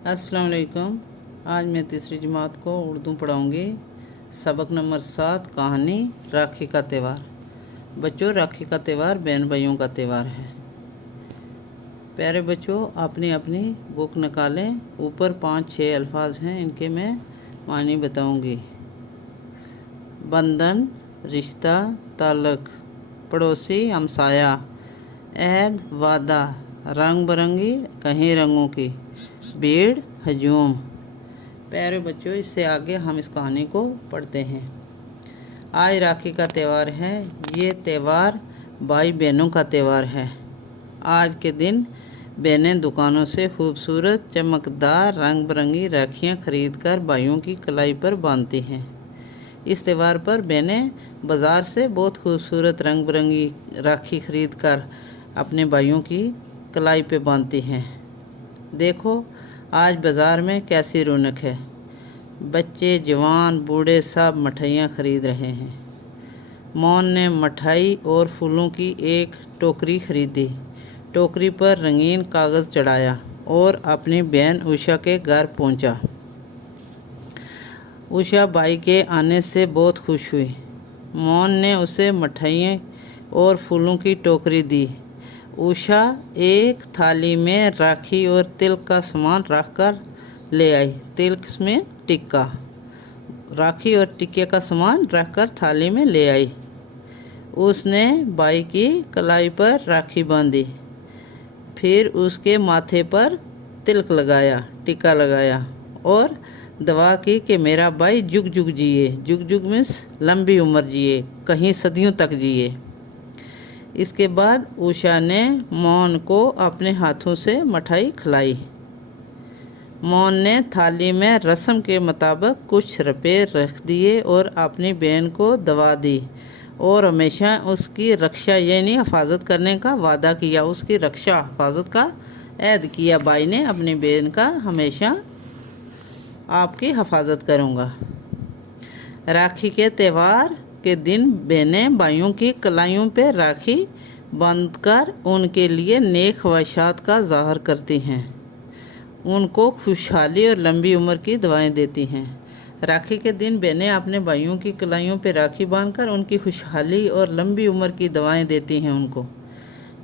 अस्सलाम वालेकुम। आज मैं तीसरी जमात को उर्दू पढ़ाऊँगी। सबक नंबर 7, कहानी राखी का त्यौहार। बच्चों, राखी का त्यौहार बहन भाइयों का त्यौहार है। प्यारे बच्चों, अपनी अपनी बुक निकालें। ऊपर 5-6 अल्फाज हैं, इनके मैं मानी बताऊँगी। बंधन, रिश्ता, ताल्लुक, पड़ोसी, हमसाया, अहद, वादा, रंग बिरंगी, कहीं रंगों की, भीड़, हजूम। प्यारे बच्चों, इससे आगे हम इस कहानी को पढ़ते हैं। आज राखी का त्यौहार है। ये त्यौहार भाई बहनों का त्यौहार है। आज के दिन बहनें दुकानों से खूबसूरत चमकदार रंग बिरंगी राखियाँ खरीदकर भाइयों की कलाई पर बांधती हैं। इस त्यौहार पर बहनें बाज़ार से बहुत खूबसूरत रंग बिरंगी राखी खरीदकर अपने भाइयों की कलाई पे बांधती हैं। देखो, आज बाज़ार में कैसी रौनक है। बच्चे, जवान, बूढ़े सब मिठाइयाँ खरीद रहे हैं। मोहन ने मिठाई और फूलों की एक टोकरी खरीदी। टोकरी पर रंगीन कागज़ चढ़ाया और अपनी बहन उषा के घर पहुंचा। उषा भाई के आने से बहुत खुश हुई। मोहन ने उसे मिठाइयाँ और फूलों की टोकरी दी। उषा एक थाली में राखी और तिलक का सामान रखकर ले आई। तिलक में टिक्का, राखी और टिक्के का सामान रखकर थाली में ले आई। उसने भाई की कलाई पर राखी बांधी, फिर उसके माथे पर तिलक लगाया, टिक्का लगाया और दुआ की कि मेरा भाई जुग जुग जिए। जुग जुग मीन्स लंबी उम्र जिए, कहीं सदियों तक जिए। इसके बाद उषा ने मोहन को अपने हाथों से मिठाई खिलाई। मोहन ने थाली में रस्म के मुताबिक कुछ रुपए रख दिए और अपनी बहन को दवा दी और हमेशा उसकी रक्षा यानी हिफाजत करने का वादा किया। उसकी रक्षा हिफाजत का ऐद किया। भाई ने अपनी बहन का हमेशा आपकी हिफाजत करूँगा। राखी के त्यौहार के दिन बहनें भाइयों की कलाइयों पर राखी बांधकर उनके लिए नेक ख्वाहिशात का ज़ाहिर करती हैं। उनको खुशहाली और लंबी उम्र की दुआएं देती हैं। राखी के दिन बहनें अपने भाइयों की कलाइयों पर राखी बांधकर उनकी खुशहाली और लंबी उम्र की दुआएं देती हैं उनको।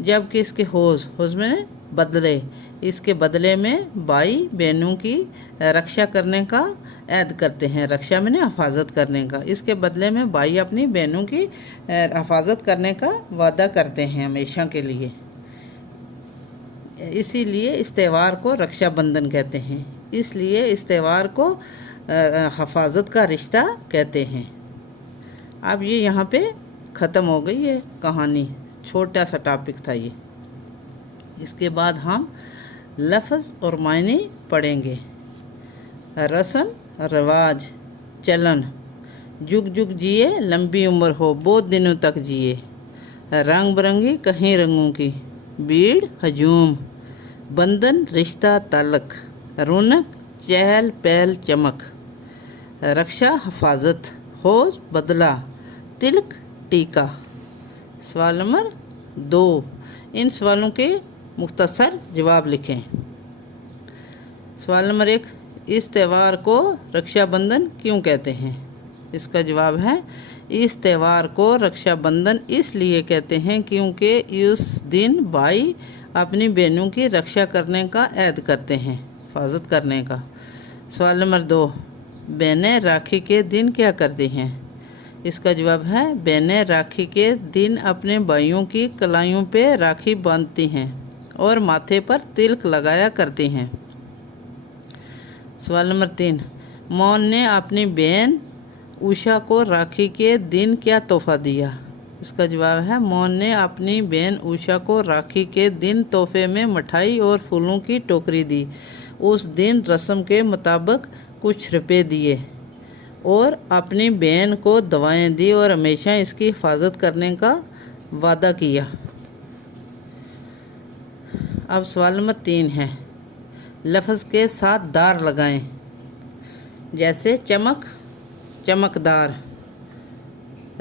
जबकि इसके हौज़ में बदले, इसके बदले में भाई बहनों की रक्षा करने का ऐद करते हैं। रक्षा में हिफाजत करने का, इसके बदले में भाई अपनी बहनों की हिफाजत करने का वादा करते हैं हमेशा के लिए। इसीलिए इस त्यौहार को रक्षाबंधन कहते हैं। इसलिए इस त्यौहार को हिफाजत का रिश्ता कहते हैं। अब ये यहाँ पे ख़त्म हो गई है कहानी। छोटा सा टॉपिक था ये। इसके बाद हम लफ्ज़ और मायने पढ़ेंगे। रस्म, रिवाज, चलन, जुग जुग जिए, लंबी उम्र हो, बहुत दिनों तक जिए, रंग बिरंगी, कहीं रंगों की, भीड़, हजूम, बंधन, रिश्ता, ताल्लुक, रौनक, चहल पहल, चमक, रक्षा, हिफाजत, हौज, बदला, तिलक, टीका। सवाल नंबर 2। इन सवालों के मुख्तसर जवाब लिखें। सवाल नंबर 1, इस त्यौहार को रक्षाबंधन क्यों कहते हैं? इसका जवाब है, इस त्यौहार को रक्षाबंधन इसलिए कहते हैं क्योंकि इस दिन भाई अपनी बहनों की रक्षा करने का ऐद करते हैं, हिफाजत करने का। सवाल नंबर 2, बहनें राखी के दिन क्या करती हैं? इसका जवाब है, बहनें राखी के दिन अपने भाइयों की कलाइयों पे राखी बांधती हैं और माथे पर तिलक लगाया करती हैं। सवाल नंबर 3, मोहन ने अपनी बहन उषा को राखी के दिन क्या तोहफा दिया? इसका जवाब है, मोहन ने अपनी बहन उषा को राखी के दिन तोहफे में मिठाई और फूलों की टोकरी दी। उस दिन रस्म के मुताबिक कुछ रुपए दिए और अपनी बहन को दवाएं दी और हमेशा इसकी हिफाजत करने का वादा किया। अब सवाल नंबर 3 है, लफ्ज़ के साथ दार लगाएं। जैसे चमक, चमकदार,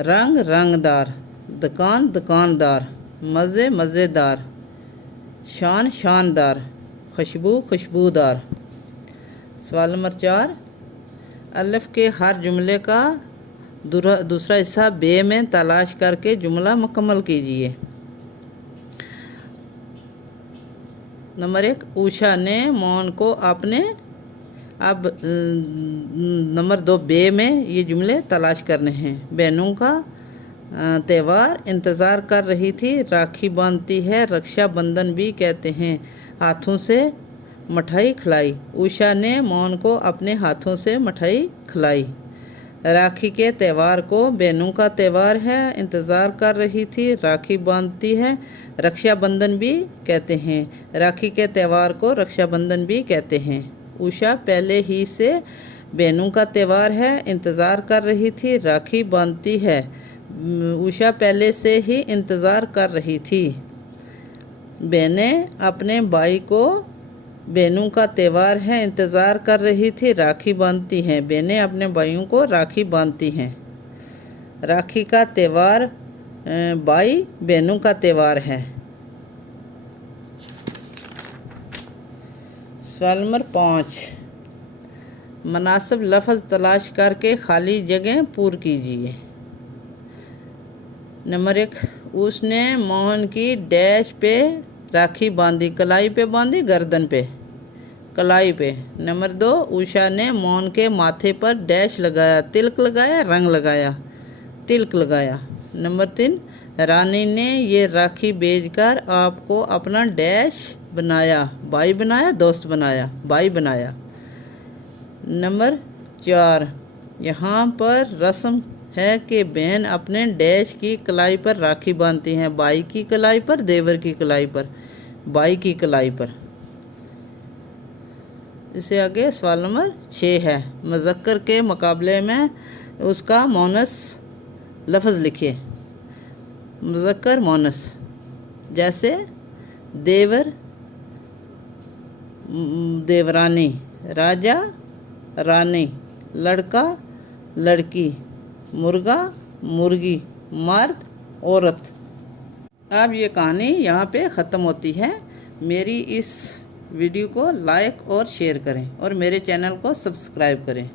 रंग, रंगदार, दुकान, दुकानदार, मज़े, मज़ेदार, शान, शानदार, खुशबू, खुशबूदार। सवाल नंबर 4, अलिफ के हर जुमले का दूसरा हिस्सा बे में तलाश करके जुमला मुकम्मल कीजिए। नंबर 1, उषा ने मोहन को अपने, अब नंबर 2 बे में ये जुमले तलाश करने हैं। बहनों का त्यौहार इंतज़ार कर रही थी, राखी बांधती है, रक्षाबंधन भी कहते हैं, हाथों से मिठाई खिलाई। उषा ने मोहन को अपने हाथों से मिठाई खिलाई। राखी के त्यौहार को बहनों का त्यौहार है, इंतज़ार कर रही थी, राखी बांधती है, रक्षाबंधन भी कहते हैं। राखी के त्यौहार को रक्षाबंधन भी कहते हैं। उषा पहले ही से बहनों का त्यौहार है, इंतज़ार कर रही थी, राखी बांधती है। उषा पहले से ही इंतज़ार कर रही थी। बहनें अपने भाई को, बहनों का त्यौहार है, इंतज़ार कर रही थी, राखी बांधती हैं। बहनें अपने भाइयों को राखी बांधती हैं। राखी का त्यौहार भाई बहनों का त्यौहार है। सवाल नंबर 5, मुनासिब लफ्ज़ तलाश करके खाली जगह पूरी कीजिए। नंबर 1, उसने मोहन की डैश पे राखी बांधी, कलाई पे बांधी, गर्दन पे, कलाई पे। नंबर 2, उषा ने मोहन के माथे पर डैश लगाया, तिलक लगाया, रंग लगाया, तिलक लगाया। नंबर 3, रानी ने ये राखी बेचकर आपको अपना डैश बनाया, भाई बनाया, दोस्त बनाया, भाई बनाया। नंबर 4, यहाँ पर रस्म है कि बहन अपने डैश की कलाई पर राखी बांधती हैं, भाई की कलाई पर, देवर की कलाई पर, भाई की कलाई पर। इससे आगे सवाल नंबर 6 है, मुज़क्कर के मुकाबले में उसका मोनस लफ्ज़ लिखिए। मुज़क्कर मोनस, जैसे देवर, देवरानी, राजा, रानी, लड़का, लड़की, मुर्गा, मुर्गी, मर्द, औरत। अब ये कहानी यहाँ पे ख़त्म होती है। मेरी इस वीडियो को लाइक और शेयर करें और मेरे चैनल को सब्सक्राइब करें।